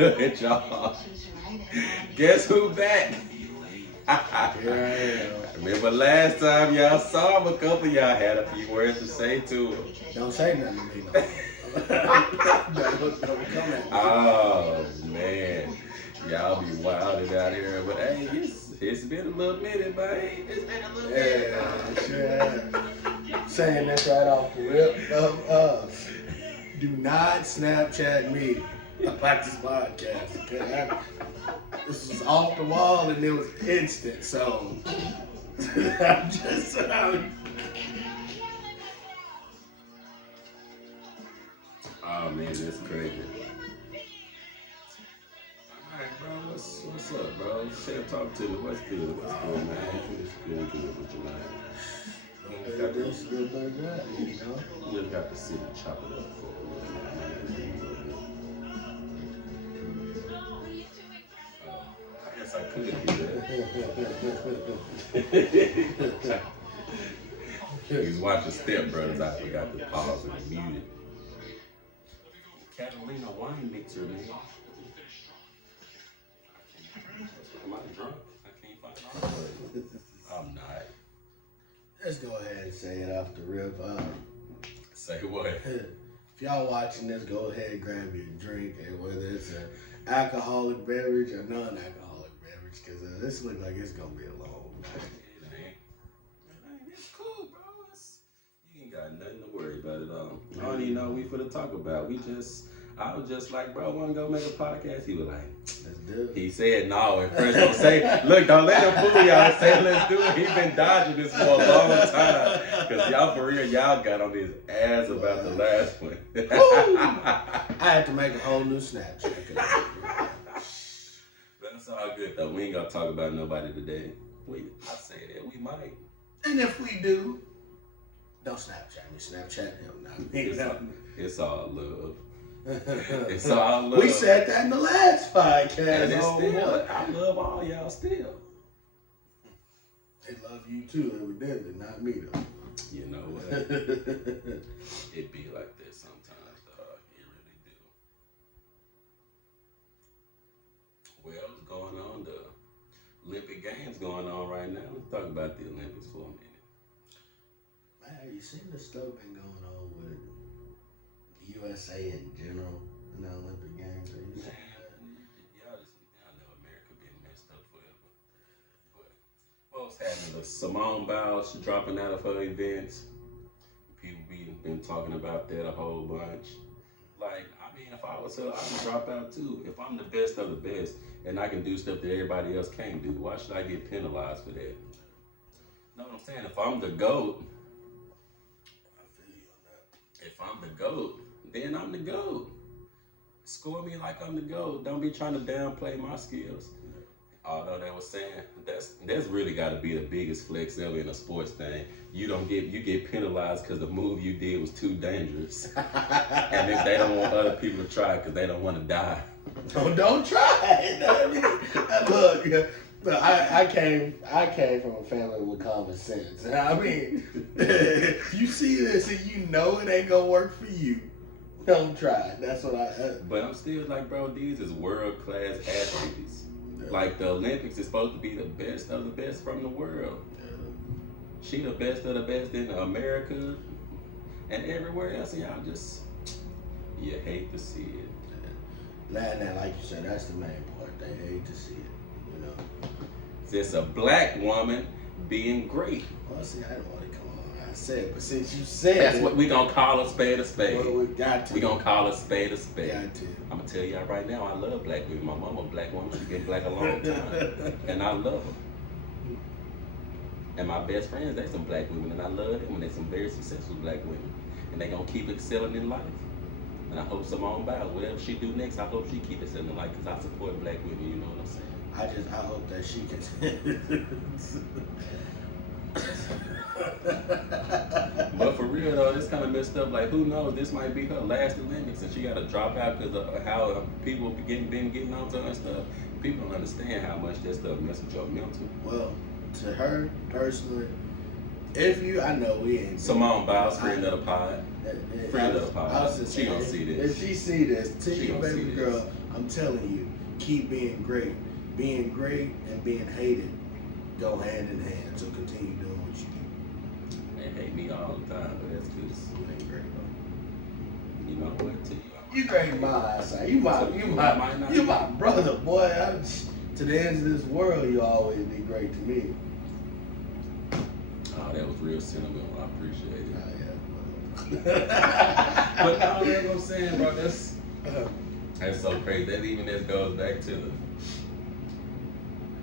good, y'all. Guess who back? Here Remember last time y'all saw him, a couple of y'all had a few words to say to him. I am. Don't say nothing to me, no. Don't come at me. Oh, man. Y'all be wilding out here. But hey, it's been a little minute, man. It's been a little minute. Yeah, sure. Saying this right off the rip. Do not Snapchat me about this podcast. Okay? This was off the wall and it was instant. So I'm just Oh man, that's crazy. Alright, bro, what's up, bro? Say talk to me. What's good? What's good, man? What's good with you, man? this good, but that, you know. You just got to sit and chop it up for a little I guess I could do that. He's watching Step Brothers. I forgot to pause and mute it. Catalina wine mixer, man. Am I drunk? I can't find it. I'm not. Let's go ahead and say it off the rip. Say what? If y'all watching this, go ahead and grab your drink, and whether it's an alcoholic beverage or non-alcoholic beverage, because this looks like it's gonna be a long night. It's cool, bro. You ain't got nothing to worry about at all. I don't even know what we finna talk about. I was just like, bro, wanna go make a podcast? He was like, Let's do it. he said no. At first, don't say, look, don't let him fool y'all. Say, let's do it. He been dodging this for a long time. Because y'all, for real, y'all got on his ass about the last one. I had to make a whole new Snapchat. That's all good, though. We ain't gonna talk about nobody today. I say that, we might. And if we do, don't Snapchat me. Snapchat him. Not me. It's all love. It's all love. We said that in the last podcast. And it's still, I love all y'all still. They love you too, evidently, not me though. You know what? It be like this sometimes, dog. It really do. Well, what's going on? The Olympic Games going on right now. Let's talk about the Olympics for a minute. Man, you seen the stuff been going on with the USA in general in the Olympic Games? Are you seeing that? I know America been messed up forever. But what was happening? The Simone Biles dropping out of her events. People been talking about that a whole bunch. Like, I mean, if I was her, I would drop out too. If I'm the best of the best and I can do stuff that everybody else can't do, why should I get penalized for that? You know what I'm saying? If I'm the GOAT, if I'm the GOAT, then I'm the GOAT. Score me like I'm the GOAT. Don't be trying to downplay my skills. Although they were saying that's really got to be the biggest flex ever in a sports thing. You get penalized because the move you did was too dangerous, and if they don't want other people to try because they don't want to die. Don't try. Look, I came from a family with common sense. I mean, if you see this and you know it ain't gonna work for you, don't try. That's what I. But I'm still like, bro, these is world class athletes. Like the Olympics is supposed to be the best of the best from the world. She the best of the best in America and everywhere else, and y'all just, you hate to see it. And like you said, that's the main part. They hate to see it, you know. It's a black woman being great. Well, see, I don't want to come on. I said, but since you said that's it, what we gonna call a spade a spade. Well, we got to. We gonna call a spade a spade. Got to. I'm gonna tell y'all right now, I love black women. My mama a black woman. She been black a long time, and I love her. And my best friends, they some black women, and I love them, and they some very successful black women, and they gonna keep excelling in life. And I hope Simone Biles, whatever she do next, I hope she keep excelling in life, because I support black women. You know what I'm saying? I hope that she can. But for real though, it's kind of messed up. Like, who knows? This might be her last Olympics, and she got to drop out because of how people been getting onto her and stuff. People don't understand how much that stuff messes with your mental. Well, to her personally, I know we ain't. Simone Biles, friend of the pod. Friend of the pod. She gonna see this. If she see this, tell your baby girl, I'm telling you, keep being great. Being great and being hated go hand in hand. So continue doing what you do. They hate me all the time, but that's because You ain't great, bro. you know what? To you, You great in my eyesight. You my brother, boy. To the ends of this world, you always be great to me. Oh, that was real sentimental. I appreciate it. Oh, yeah. But no, that's what I'm saying, bro. That's so crazy. That even this goes back to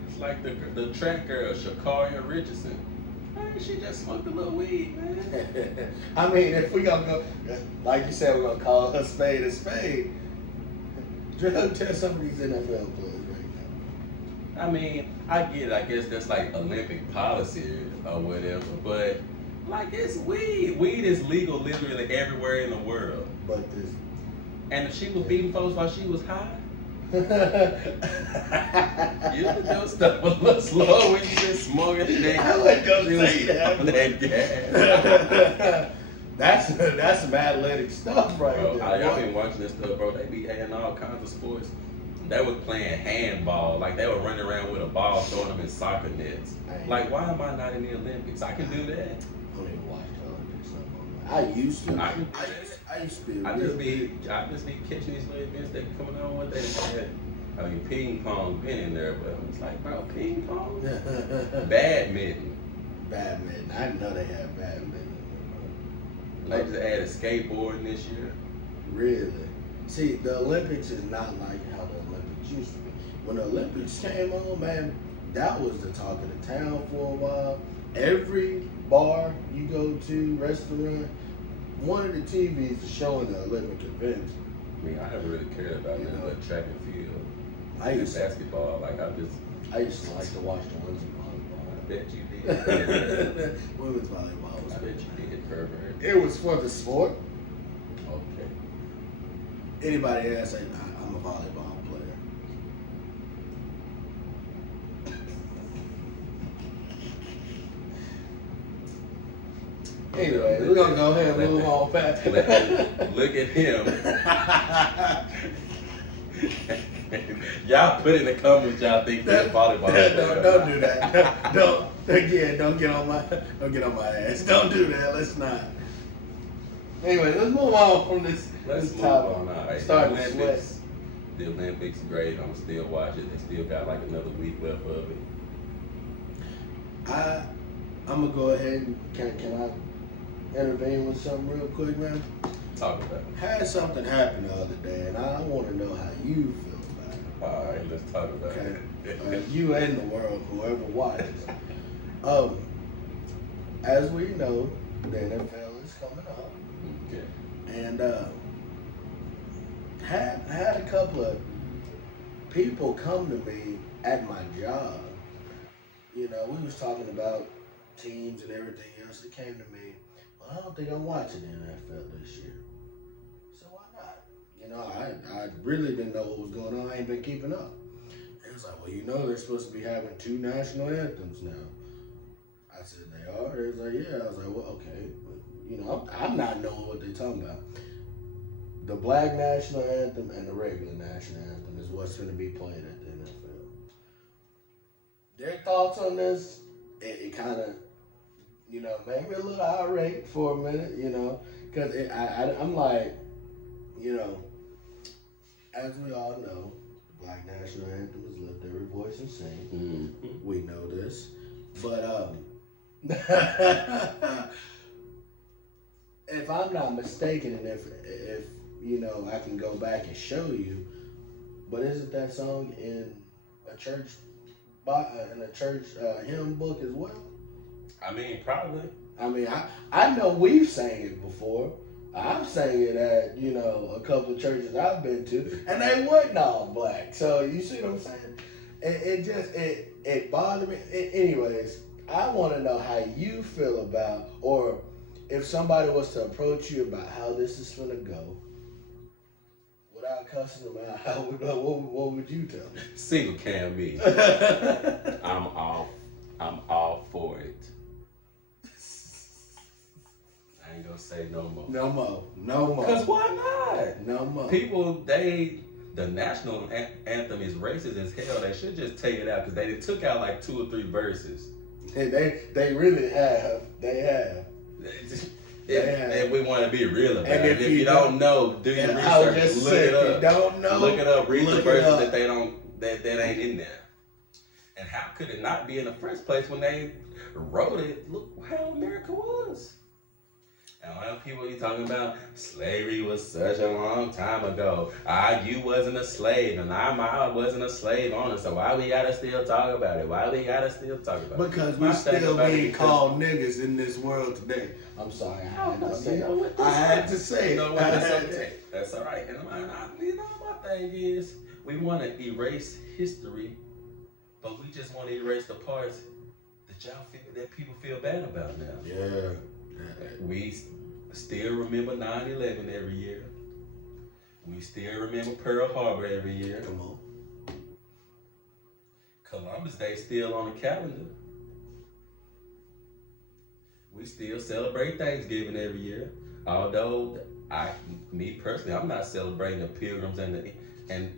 it's like the track girl, Shakaria Richardson. Man, she just smoked a little weed, man. I mean, if we gonna go, like you said, we're gonna call her spade a spade. Drug test some of these NFL players right now. I mean, I get it. I guess that's like Olympic policy or whatever, but like it's weed. Weed is legal literally everywhere in the world. But this. And if she was beating folks while she was high, you could do stuff a little slow when you just smoking that. I wouldn't go say that. That gas. That's some athletic stuff right Bro, there. y'all been watching this stuff, bro. They be having all kinds of sports. They was playing handball, like they were running around with a ball, throwing them in soccer nets. Like, why am I not in the Olympics? I can do that. I don't even watch the Olympics no more. I used to. I used to be. I just be catching these little events that coming on with that. I mean, ping pong been in there, but it's like, bro, ping pong, badminton. Badminton. I didn't know they had badminton. They just added skateboarding this year. Really? See, the Olympics is not like how the Olympics used to be. When the Olympics came on, man, that was the talk of the town for a while. Every bar you go to, restaurant, one of the TVs is showing the Olympic events. I mean, I never really cared about that, but track and field. I used to, basketball, like I used to like to watch the women's volleyball. I bet you did. Women's volleyball was I bet you did, pervert. It was for the sport. Okay. Anybody else say, I'm a volleyball player. Anyway, we're gonna go ahead and move on past. Look at him. Y'all put in the comments y'all think they're volleyball. Don't do that. Don't get on my ass. Don't do that. Let's not. Anyway, let's move on from this. Let's move topic. on. All right. Start the Olympics. The Olympics great. I'm still watching. They still got like another week left of it. I'm gonna go ahead and can I intervene with something real quick, man? Talk about it. Had something happen the other day, and I want to know how you feel about it. All right, let's talk about it. You and the world, whoever watches. As we know, the NFL is coming up. Okay. And had a couple of people come to me at my job. You know, we was talking about teams and everything else. It came to me, well, I don't think I'm watching the NFL this year. So why not? You know, I really didn't know what was going on. I ain't been keeping up. It was like, well, you know, they're supposed to be having 2 national anthems now. I said, they are? They was like, yeah. I was like, well, okay. But, you know, I'm not knowing what they're talking about. The black national anthem and the regular national anthem is what's going to be played at the NFL. Their thoughts on this, it kind of, you know, made me a little irate for a minute, you know, because I'm like, you know, as we all know, the black national anthem is lift every voice and sing. Mm-hmm. We know this. But if I'm not mistaken, and if you know, I can go back and show you, but isn't that song in a church hymn book as well? I mean, probably. I mean, I know we've sang it before. I've sang it at, you know, a couple of churches I've been to, and they wasn't all black. So you see what I'm saying? It bothered me. Anyways, I want to know how you feel about, or if somebody was to approach you about how this is gonna go, without cussing them out, what would you tell them? Single cam me. I'm all for it. I ain't gonna say no more. No more. Cause why not? No more. People, they the national anthem is racist as hell. They should just take it out because they took out like 2 or 3 verses. And they really have. They have. If we want to be real about and it, if you don't know, do your research. Look it up. If you don't know, look it up. Read the verses that they don't that ain't in there. And how could it not be in the first place when they wrote it? Look how America was. And a lot of people be talking about slavery was such a long time ago. You wasn't a slave, and I wasn't a slave owner. So why we gotta still talk about it? Why we gotta still talk about it? Because we still being called niggas in this world today. I'm sorry, I had to say it. I had to say it. You know what? That's okay. That's all right. And my thing is, we want to erase history, but we just want to erase the parts that people feel bad about now. Yeah. We still remember 9/11 every year. We still remember Pearl Harbor every year. Come on. Columbus Day still on the calendar. We still celebrate Thanksgiving every year. Although me personally, I'm not celebrating the Pilgrims and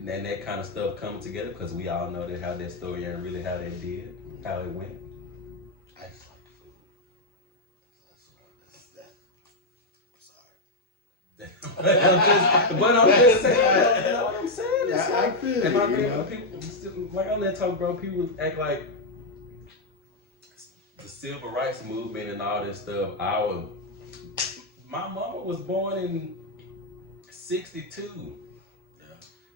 that kind of stuff coming together because we all know how that story ain't really how they did, how it went. I just like the food. but I'm just saying, you know what I'm saying? I feel and my it, people still, like on that talk, bro, people act like the civil rights movement and all this stuff. My mama was born in 62. Yeah.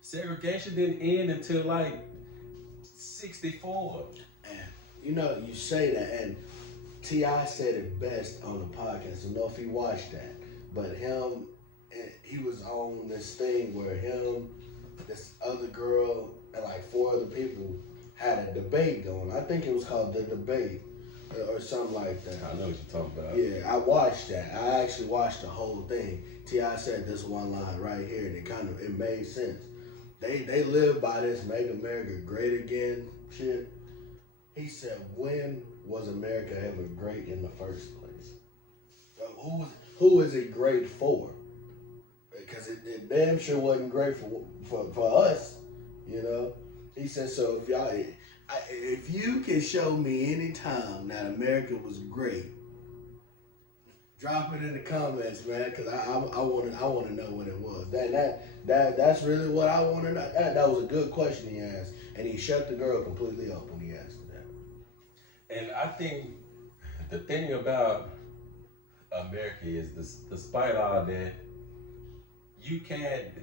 Segregation didn't end until like 64. And you know, you say that, and T.I. said it best on the podcast. I don't know if he watched that, but he was on this thing where this other girl, and like 4 other people had a debate going. I think it was called The Debate or something like that. I know what you're talking about. Yeah, I watched that. I actually watched the whole thing. T.I. said this one line right here, and it made sense. They live by this "Make America Great Again" shit. He said, when was America ever great in the first place? Who is it great for? Because it damn sure wasn't great for us, you know? He said, so if you can show me any time that America was great, drop it in the comments, man, because I want to know what it was. That's really what I want to know. That was a good question he asked, and he shut the girl completely up when he asked that. And I think the thing about America is, despite all that, you can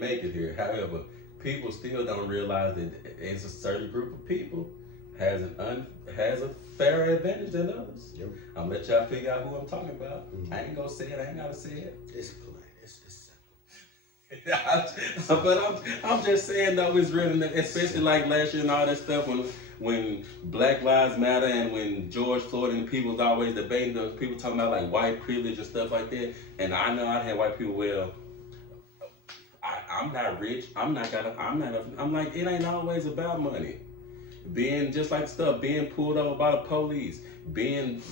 make it here. However, people still don't realize that it's a certain group of people has a fairer advantage than others. Yep. I'm gonna let y'all figure out who I'm talking about. Mm-hmm. I ain't gonna say it. I ain't gotta say it. It's plain. It's simple. But I'm just saying though, it's really, especially like last year and all that stuff when Black Lives Matter and when George Floyd and people was always debating those people talking about like white privilege and stuff like that. And I know I had white people, well, I'm not rich. I'm like, it ain't always about money. Being just like stuff, being pulled over by the police, being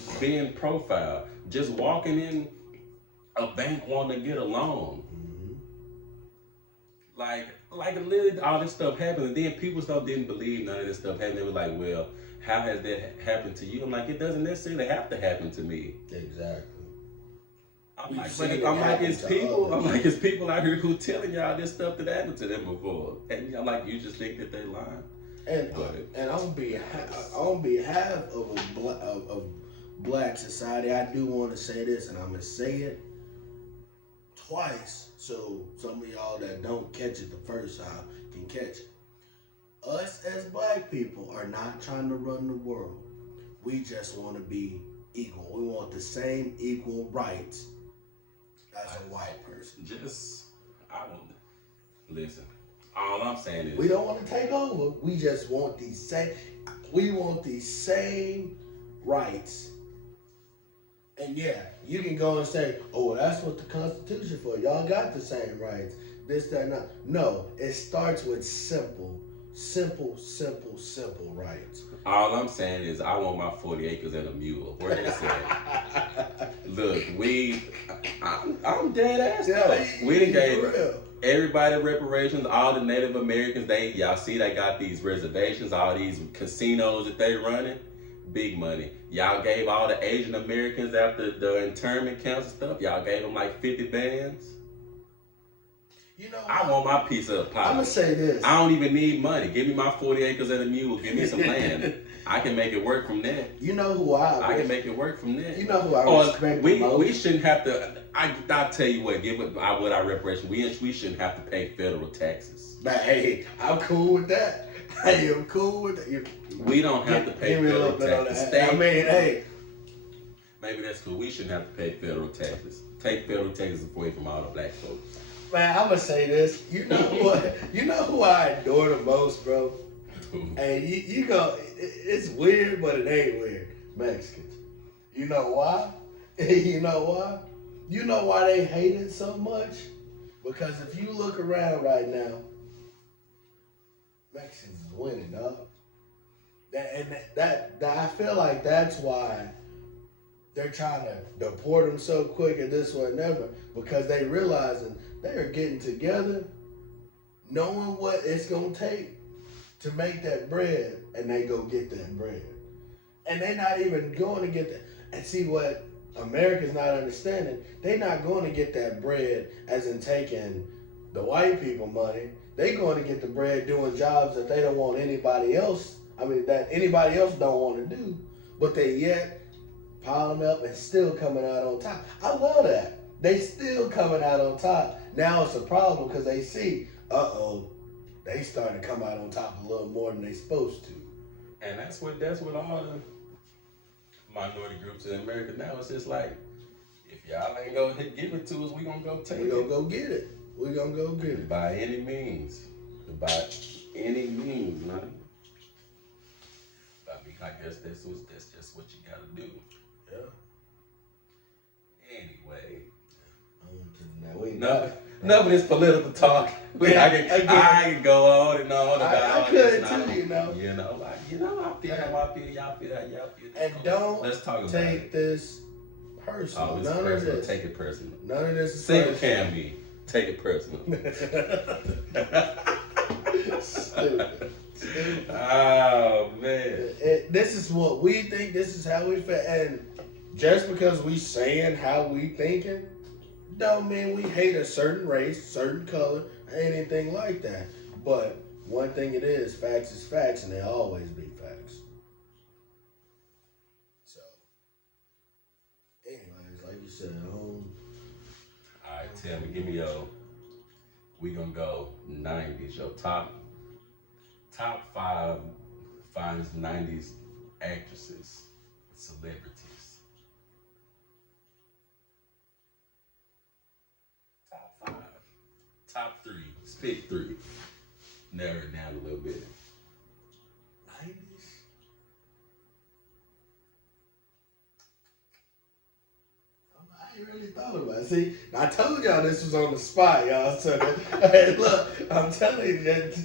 profiled, just walking in a bank wanting to get a loan. Mm-hmm. Like literally all this stuff happened, and then people didn't believe none of this stuff happened. They were like, well, how has that happened to you? I'm like, it doesn't necessarily have to happen to me. Exactly. I'm like, it's people out here who telling y'all this stuff that happened to them before, and I'm like, you just think that they lying. And on behalf of Black society, I do want to say this, and I'm gonna say it twice, so some of y'all that don't catch it the first time can catch it. Us as Black people are not trying to run the world. We just want to be equal. We want the same equal rights as a white person. Listen. All I'm saying is, we don't want to take over. We just want these same rights. And yeah, you can go and say, oh, well, that's what the Constitution for. Y'all got the same rights. This, that, and that. No, it starts with simple rights. All I'm saying is, I want my 40 acres and a mule. Where is that? Look, I'm dead ass though. We done gave everybody reparations, all the Native Americans, y'all see they got these reservations, all these casinos that they running, big money. Y'all gave all the Asian Americans after the internment camps and stuff, y'all gave them like 50 bands. You know, I want my piece of the pie. I'm gonna say this. I don't even need money. Give me my 40 acres and a mule. Give me some land. I can make it work from there. You know who I can make it work from there. You know who I respect the most? We shouldn't have to. I'll tell you what. Give it what our reparation. We shouldn't have to pay federal taxes. But hey, I'm cool with that. Hey, I'm cool with that. We don't have to pay federal taxes. I mean, hey. Maybe that's cool. We shouldn't have to pay federal taxes. Take federal taxes away from all the black folks. Man, I'm gonna say this. You know what? You know who I adore the most, bro? Hey, you go. It's weird, but it ain't weird. Mexicans. You know why? You know why? You know why they hate it so much? Because if you look around right now, Mexicans is winning, dog. That I feel like that's why they're trying to deport them so quick and this one never, because they realizing they are getting together, knowing what it's gonna take to make that bread, and they go get that bread. And they're not even going to get that. And see what America's not understanding, they're not going to get that bread as in taking the white people money. They're going to get the bread doing jobs that they don't want anybody else, that anybody else don't want to do, but they yet piling up and still coming out on top. I love that. They still coming out on top. Now it's a problem because they see, they starting to come out on top a little more than they supposed to. And that's what all the minority groups in America now. It's just like, if y'all ain't gonna give it to us, we gonna go take it. We gonna go get it. We gonna go get it. By any means. By any means, man. I mean, I guess that's just what you gotta do. Yeah. Anyway. Enough of this political talk. I can go on and on about I all could this. Too, I feel how I feel. Y'all feel that. Y'all feel that. And don't Let's talk about take this personal. None of this. Take it personal. None of this is Single can be. Take it personal. Stupid. Oh man. This is what we think. This is how we feel. And just because we saying how we thinking, don't mean we hate a certain race, certain color, anything like that. But one thing it is facts, and they always be facts. So, anyways, like you said, Alright, tell me, give me we gonna go 90s, your top 5 finest 90s actresses, celebrities. Top 3. Pick 3. Narrow it down a little bit. 90s? I ain't really thought about it. See, I told y'all this was on the spot, y'all. So, hey, look, I'm telling you that.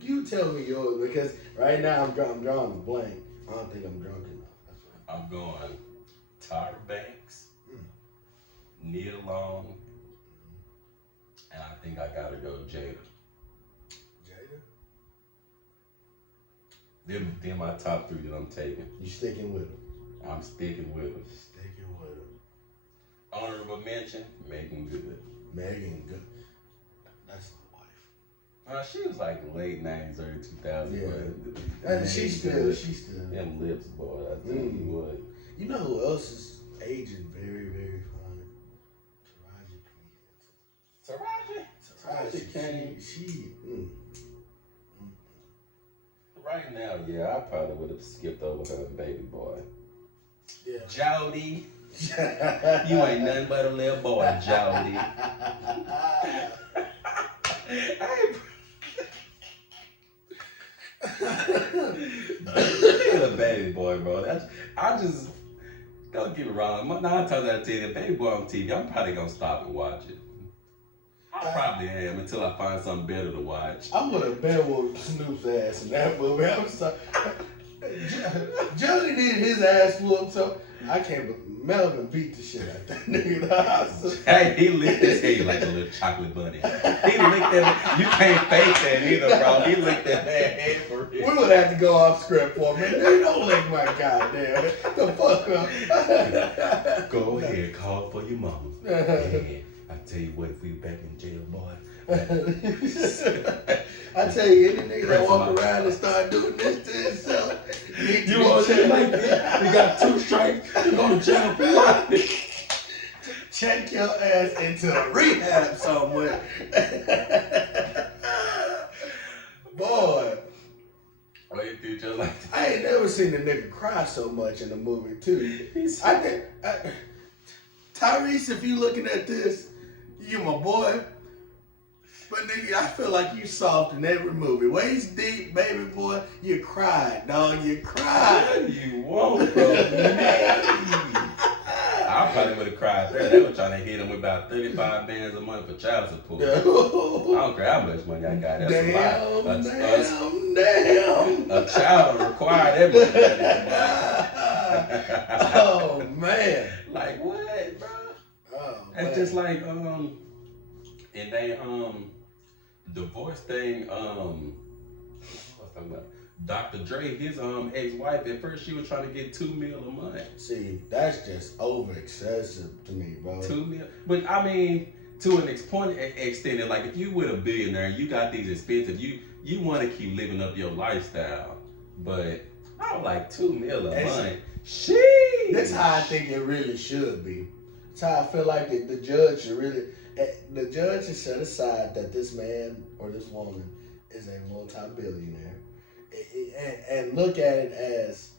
You tell me yours, because right now I'm drawing a blank. I don't think I'm drunk enough. I'm going Tyra Banks, Nia Long, and I think I gotta go Jada. Jada? Them my top 3 that I'm taking. You sticking with them? I'm sticking with them. Sticking with them. Honorable mention, Megan Good. Megan Good. That's my wife. She was like late 90s, early 2000s. Yeah. And she's still. Them lips, boy. I tell you what. You know who else is aging very, very fine? Taraji P. Taraji came. She. Right now, yeah, I probably would have skipped over her baby boy. Yeah. Jody. You ain't nothing but a little boy, Jody. The baby boy, bro. Don't get me wrong. 9 times out of 10, the baby boy on TV, I'm probably gonna stop and watch it. I probably am until I find something better to watch. I would have been with Snoop's ass in that movie. I'm sorry. Jody needed his ass whooped, so I can't believe Melvin beat the shit out of that nigga. Hey, he licked his head like a little chocolate bunny. He licked that. You can't fake that either, bro. He licked that man head for real. We would have to go off script for a minute. Nigga, don't lick my goddamn. The fuck up. Go ahead, call for your mama. Man, I tell you what, if we back in jail, boy. I tell you, any nigga that walk around and start doing this to himself, you want shit like that? You got 2 strikes, you go to jail for life. Check your ass into a rehab somewhere. Boy. Wait, dude, just like that. I ain't never seen a nigga cry so much in a movie, too. I think, Tyrese, if you looking at this, you my boy. But nigga, I feel like you soft in every movie. Waist deep, baby boy, you cried, dog. You cried. You won't, bro. I probably would have cried there. They were trying to hit him with about 35 bands a month for child support. I don't care how much money I got. That's a lot. Damn. A child will require that much money. Oh man. Like what, bro? Oh, That's just like and they divorce thing, what was I talking about? Dr. Dre, his ex-wife, at first she was trying to get $2 million a month. See, that's just over excessive to me, bro. $2 million, but I mean, to an extent, like if you with a billionaire, you got these expensive, you want to keep living up your lifestyle, but I was like $2 million a month. Sheesh. That's how I think it really should be. That's how I feel like the judge should really. The judge should set aside that this man or this woman is a multi-billionaire, and look at it as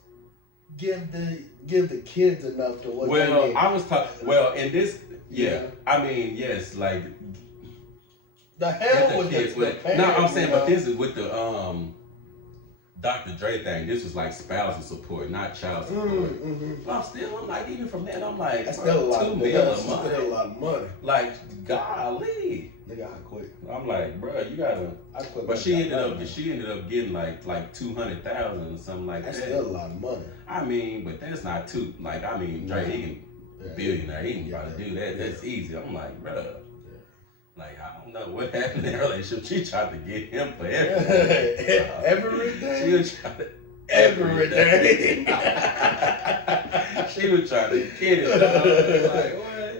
give the kids enough to what they need. I was talking. Well, in this, yeah. I mean, yes, like the hell with kids. No, I'm saying, but this is with the Dr. Dre thing. This was like spousal support, not child support. But I'm like, even from that, I'm like, that's still a lot $2 of million money. a month. Still a lot of money. Like, golly. Nigga, I quit. I'm like, bro, you gotta. I quit. But she ended up getting like 200,000 or something like that. That's still a lot of money. I mean, but that's not too. Like, I mean, Dre, he can billionaire, he can probably do that. That's easy. I'm like, bro. Like, I don't know what happened in their relationship. She tried to get him for everything. Everything? She was trying to. Everything. She was trying to get it. Like,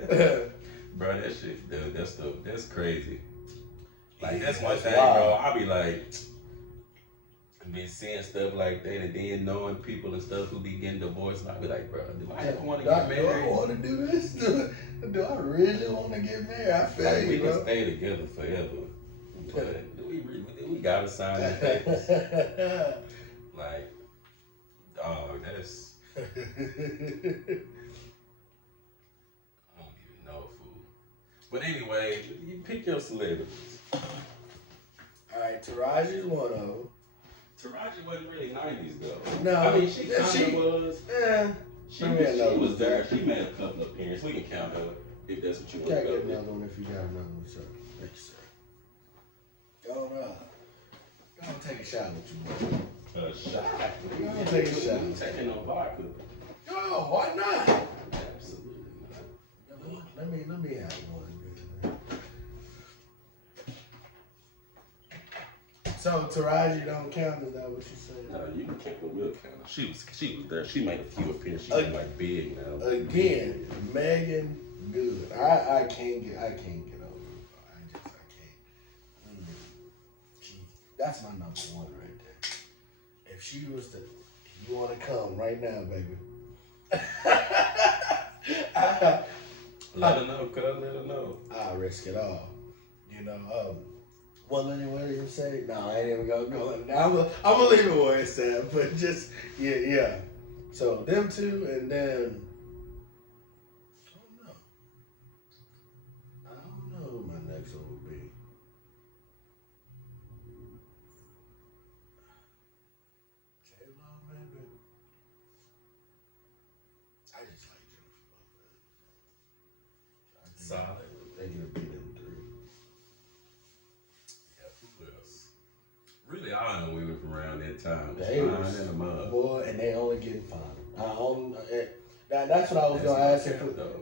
what? Bro, that shit, dude, that's crazy. Like, that's one thing, bro. I'll be like, been seeing stuff like that and then knowing people and stuff who be getting divorced. And I'll be like, bro, do I ever want to get married? Do I want to do this? Do I really want to get married? I feel like, you, we bro. can stay together forever. But we gotta sign the papers. Like, dog, that's. I don't even know, fool. But anyway, you pick your celebrities. Alright, Taraji's one of them. Taraji wasn't really 90s though. No. I mean, she kind of was. She was there. She made a couple of appearances. We can count her if that's what you want to go with. with. Another one if you got another one, sir. Thank you, sir. Go on, take a shot with you, bro. A shot? Go on, take a shot. I'm taking no vodka. Oh, why not? Absolutely not. Let me have one. So Taraji don't count, is that what you said? No, you can count, but we'll count. She was there. She made a few appearances. She was like big now. Again, Megan, good. I can't get over her. I can't. That's my number one right there. If she was if you want to come right now, baby. Let her know, cuz. Let her know. I'll risk it all. You know, well, anyway, you say? No, I ain't even gonna go in. I'm gonna leave it where it's at, but just, yeah. So, them two, and then, I don't know who my next one would be. J-Lo, maybe? I just like Jennifer Lopez. Solid. They can be them three. Yeah, who else? Really, all I know women from around that time. They Fine was, in a mug. boy, and they only getting fine. That's what I was gonna ask you.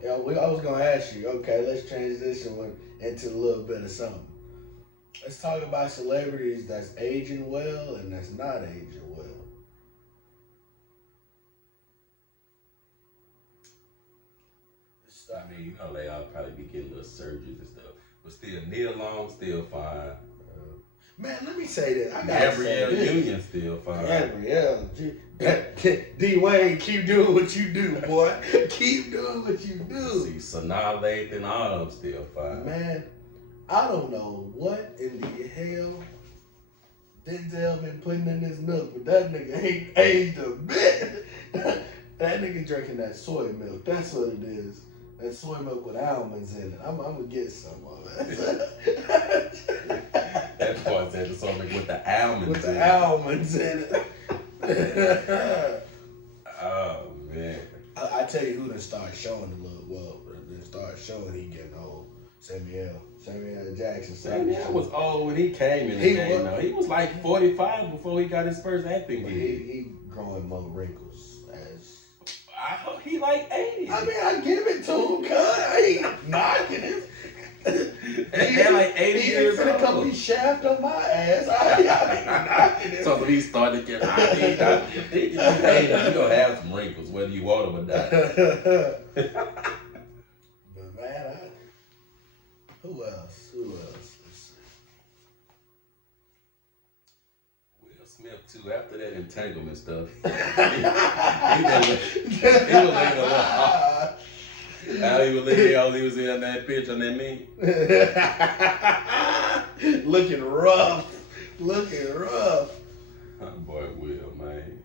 I was gonna ask you. Okay, let's transition into a little bit of something. Let's talk about celebrities that's aging well and that's not aging well. I mean, you know, they all probably be getting little surgeries and stuff. But still, Neil Long still fine. Man, let me say this. Gabrielle Union still fine. Gabrielle, D Wayne, keep doing what you do, boy. Keep doing what you do. See, Sanaa Lathan, all of them still fine. Man, I don't know what in the hell Denzel been putting in this milk, but that nigga ain't aged a bit. That nigga drinking that soy milk. That's what it is. That soy milk with almonds in it. I'm gonna get some of it. That part said the soy milk with the almonds with in the it. almonds in it. Oh, man. I tell you who done start showing a little, well, done start showing he getting old. Samuel Jackson. Samuel was old when he came in the game, though. He was like 45 before he got his first acting gig. He growing more wrinkles. I hope he like 80. I mean, I give it to him, cuz. I ain't knocking him. They're like 80 years old. He finna come be shaft on my ass. I ain't knocking him. So he started to get you gonna have some wrinkles, whether you want them or not. But man, who else? Let's see. Will Smith too. After that entanglement stuff, he was looking a lot. How he was looking, all he was in that picture on that meme. Looking rough. Oh, boy, Will, man.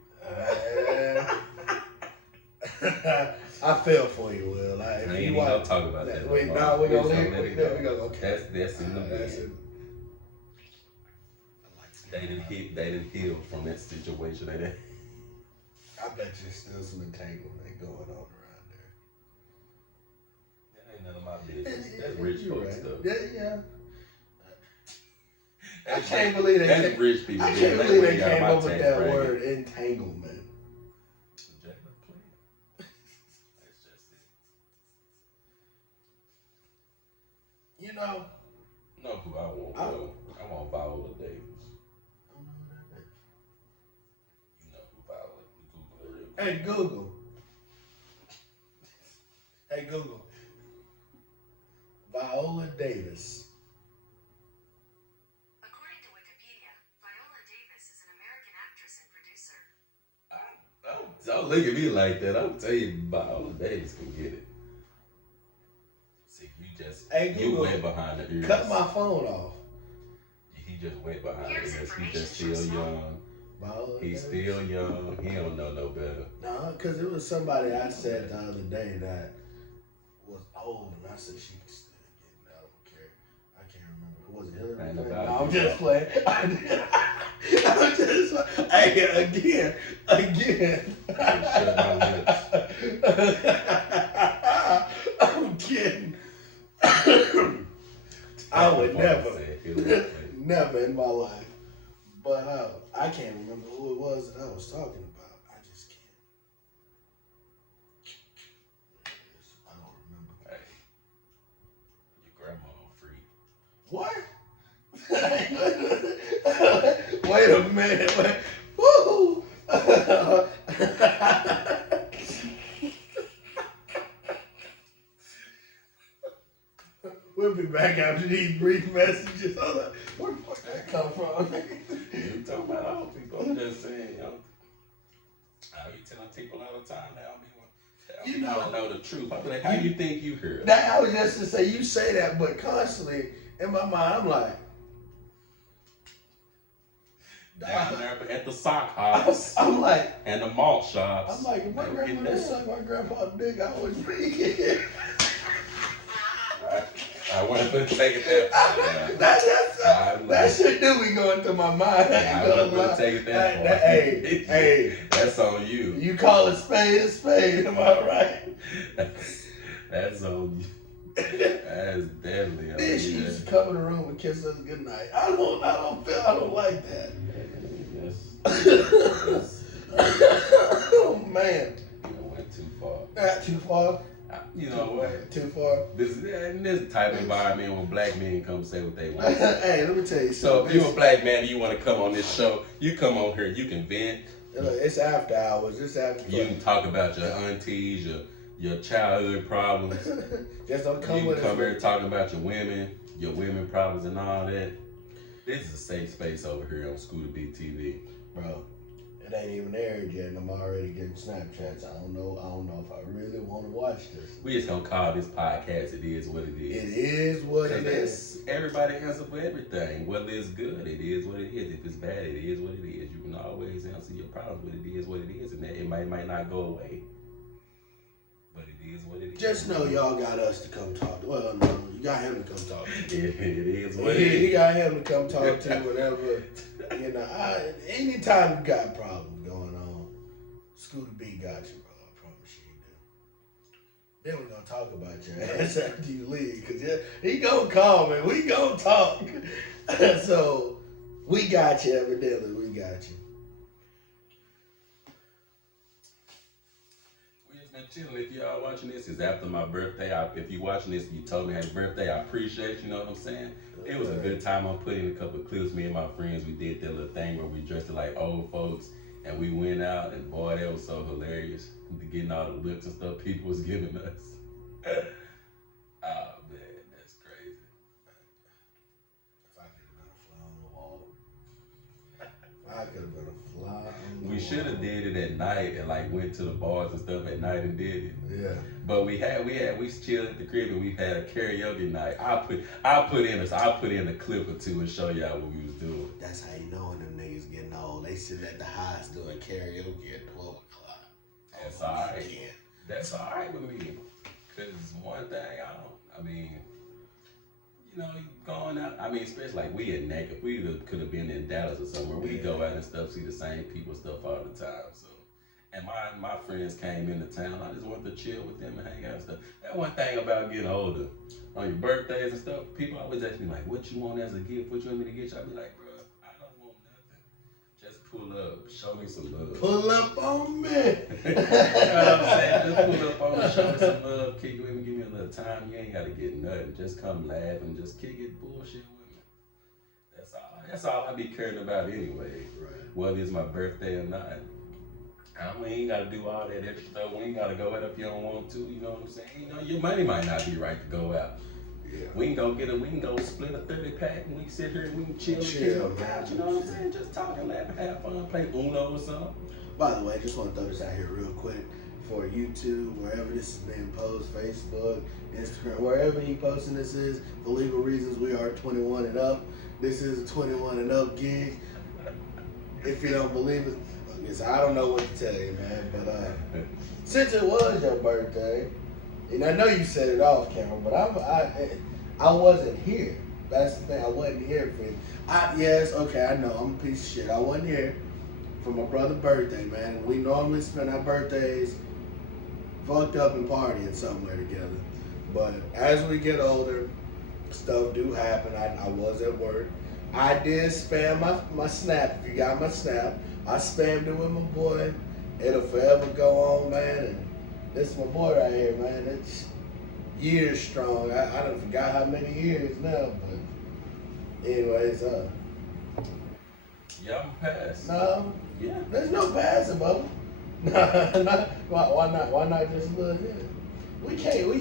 I feel for you, Will. I ain't even gonna talk about that. We're gonna leave it. Okay. That's in the bed. They didn't heal from that situation. I bet there's still some entanglement going on around there. That ain't none of my business. That's rich folks stuff. Yeah. I can't believe they that's rich people. I can't believe they came up with that word, entanglement. That's just it. You know who I want? I want Viola Davis. I don't know who that is. You know who Viola? Google her. Hey Google. Hey Google. Viola Davis. According to Wikipedia, Viola Davis is an American actress and producer. Don't look at me like that. I'm tell you, Viola Davis can get it. See, you went behind the ears. Cut my phone off. He just went behind the ears. He's just still young. He's still young. He don't know no better. No, because it was somebody I said the other day that was old, and I said she can still get it. I don't care. I can't remember. Was it Hillary Clinton? No, I'm just playing. I'm just hey, again. Shut my lips. I'm kidding. I would never in my life. But I can't remember who it was that I was talking about. I just can't. I don't remember. Hey, your grandma free. What? Wait a minute. Woo! We'll be back after these brief messages. Hold on. Where the fuck that come from? You talking about all people. I'm just saying, I be telling people all the time now. You know the truth. I be like, how you think you heard? I was just to say, you say that, but constantly in my mind, I'm like, down there at the sock house. I'm like, and the malt shops. I'm like, if my grandma sucked my grandpa's dick, I would freak it. I wasn't take it that that shit do be going through my mind. I wasn't take it that far. Hey, that's on you. You call a spade, am I right? That's on you. That's deadly on then you. She used to come in the room and kiss us goodnight. I don't like that. Oh man. You went too far. Not too far. You know what? Too far. This type of environment where black men come say what they want. Hey, let me tell you So something. if you're a black man and you want to come on this show, you come on here. You can vent. Look, it's after hours. It's after. You can talk about your aunties, your childhood problems. Just don't come You with can come us. here talking about your women problems and all that. This is a safe space over here on Scooter B TV. Bro, it ain't even aired yet, and I'm already getting Snapchats. I don't know if I really want to watch this. We just gonna call this podcast "It Is What It Is." It is what it is. Everybody answer for everything. Whether it's good, it is what it is. If it's bad, it is what it is. You can always answer your problems with "It is what it is," and that it might not go away. But it is what it is. Just know y'all got us to come talk to. Well, no, you got him to come talk to. It is what it is. You got him to come talk to whenever, anytime you got problems going on, Scooter B got you, bro. I promise you do. Then we're going to talk about your ass after you leave, because he going to call me. We going to talk. So, we got you, evidently. We got you. Chilling. If y'all watching this, it's after my birthday. If you watching this and you told me happy birthday, I appreciate you. You know what I'm saying? It was a good time. I'm putting a couple of clips. Me and my friends, we did that little thing where we dressed like old folks and we went out, and boy, that was so hilarious. Getting all the looks and stuff people was giving us. Oh man, that's crazy. If I could have been a fly on the wall. I could have been a fly on the wall. We should have did it at night and like went to the bars and stuff at night and did it. Yeah. But we chilled at the crib and we've had a karaoke night. I'll put in a clip or two and show y'all what we was doing. That's how you know when them niggas getting old. They sitting at the highs doing karaoke at 12 o'clock. That's alright. That's alright with me. Cause one thing going out. I mean, especially like we in Naked. We could have been in Dallas or somewhere. We go out and stuff, see the same people stuff all the time. So, and my friends came into town. I just wanted to chill with them and hang out and stuff. That one thing about getting older, on your birthdays and stuff, people always ask me like, "What you want as a gift? What you want me to get you?" I be like, "Bro, I don't want nothing. Just pull up, show me some love. Pull up on me." You know what I'm saying? Just pull up on me, show me some love, kick with me, give me a little time. You ain't got to get nothing. Just come laugh and just kick it bullshit with me. That's all I be caring about anyway. Right. Whether it's my birthday or not. We ain't got to do all that extra stuff. We ain't got to go out if you don't want to. You know what I'm saying? Your money might not be right to go out. Yeah. We can go split a 30-pack and we can sit here and we can chill, man. you know what I'm saying? Just talk and laugh and have fun, play Uno or something. By the way, just want to throw this out here real quick for YouTube, wherever this is being posted, Facebook, Instagram, wherever he posting this is, for legal reasons, we are 21 and up. This is a 21 and up gig. If you don't believe it, I don't know what to tell you, man. But since it was your birthday, and I know you said it off camera, but I wasn't here. That's the thing. I wasn't here for you. Yes, okay, I know. I'm a piece of shit. I wasn't here for my brother's birthday, man. We normally spend our birthdays fucked up and partying somewhere together. But as we get older, stuff do happen. I was at work. I did spam my Snap. If you got my Snap, I spammed it with my boy. It'll forever go on, man. And this is my boy right here, man. It's years strong. I done forgot how many years now, but anyways, Y'all pass. no, Yeah. there's no passing, Bubba. Nah, why not? Why not just a little hit? We can't. We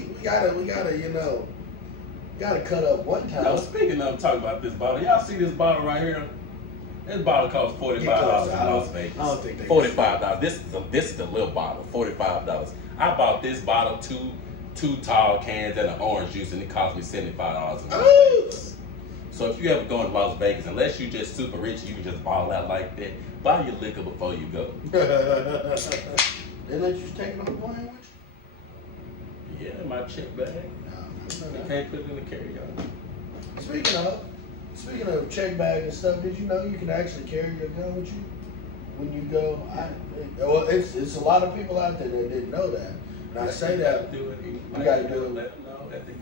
gotta cut up one time. No, speaking of talking about this bottle, y'all see this bottle right here? This bottle costs $45 in Las Vegas. I don't think they $45. This is the little bottle, $45. I bought this bottle, two tall cans and an orange juice, and it cost me $75 in Las Vegas. So if you ever go to Las Vegas, unless you just super rich, you can just ball out like that. Buy your liquor before you go. They let you take it on the plane with you? Yeah, my check bag. You can't put it in the carry-on. Speaking of check bag and stuff, did you know you can actually carry your gun with you when you go? It's a lot of people out there that didn't know that. And I say that do it. you gotta do it. Let them know at the